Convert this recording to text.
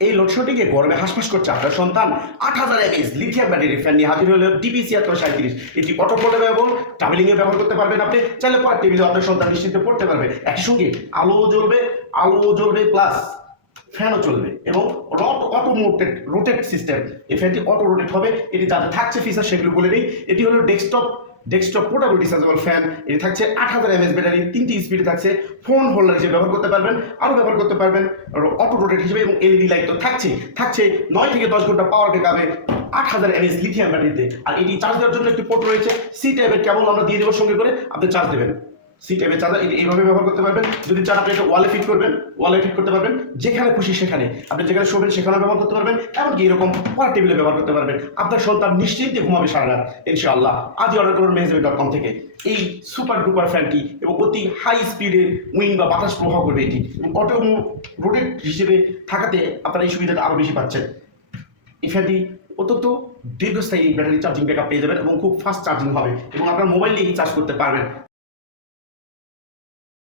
এই লোডশেডিংয়ে গরমে হাসপাস করছে আপনার সন্তান 8000 mAh লিথিয়াম ব্যাটারি ফ্যান নিয়ে হাজির হলো ডিপিসি 37 এটি অটো পোর্টেবল ট্রাভেলিংয়ে ব্যবহার করতে পারবেন আপনি চাইলে পর টেবিলে আপনার সন্তান নিশ্চিন্তে পড়তে পারবে একই সঙ্গে আলো জ্বলবে প্লাস ফ্যানও চলবে এবং অটো রোটেট সিস্টেম। এই ফ্যানটি অটো রোটেট হবে। এটি যাতে থাকছে ফিচার সেগুলো বলে নেই। এটি হলো ডেস্কটপ পোর্টেবল রিচার্জেবল ফ্যান। এটি থাকছে 8000 mAh ব্যাটারি, 3টি স্পিডে থাকছে, ফোন হোল্ডার হিসেবে ব্যবহার করতে পারবেন, আরও ব্যবহার করতে পারবেন অটো রোটেট হিসেবে এবং এলইডি লাইট তো থাকছে 9 থেকে 10 ঘন্টা পাওয়ার ব্যাকআপে 8000 mAh লিথিয়াম ব্যাটারিতে। আর এটি চার্জ দেওয়ার জন্য একটি পোর্ট রয়েছে, সি টাইপের কেবল আমরা দিয়ে দেবো সঙ্গে করে, আপনি চার্জ দেবেন। সি টাইপের চার্জার এইভাবে ব্যবহার করতে পারবেন। যদি চান আপনি এটা ওয়ালে ফিট করতে পারবেন, যেখানে খুশি সেখানে, আপনি যেখানে শোবেন সেখানে ব্যবহার করতে পারবেন, এমনকি এরকম পড়ার টেবিলে ব্যবহার করতে পারবেন। আপনার সন্তান নিশ্চিন্তে ঘুমাবে সারা রাত ইনশাআল্লাহ। আজই অর্ডার করুন মেহজাবিন.com থেকে এই সুপার ডুপার ফ্যানটি এবং অতি হাই স্পিডে উইং বা বাতাস প্রবাহ করবে এটি এবং অটো রোটেট হিসেবে থাকাতে আপনারা এই সুবিধাটা আরও বেশি পাচ্ছেন। এই ফ্যানটি অত্যন্ত দীর্ঘস্থায়ী ব্যাটারি চার্জিং ব্যাকআপ পেয়ে যাবেন এবং খুব ফাস্ট চার্জিং হবে এবং আপনার মোবাইল নিয়েই চার্জ করতে পারবেন।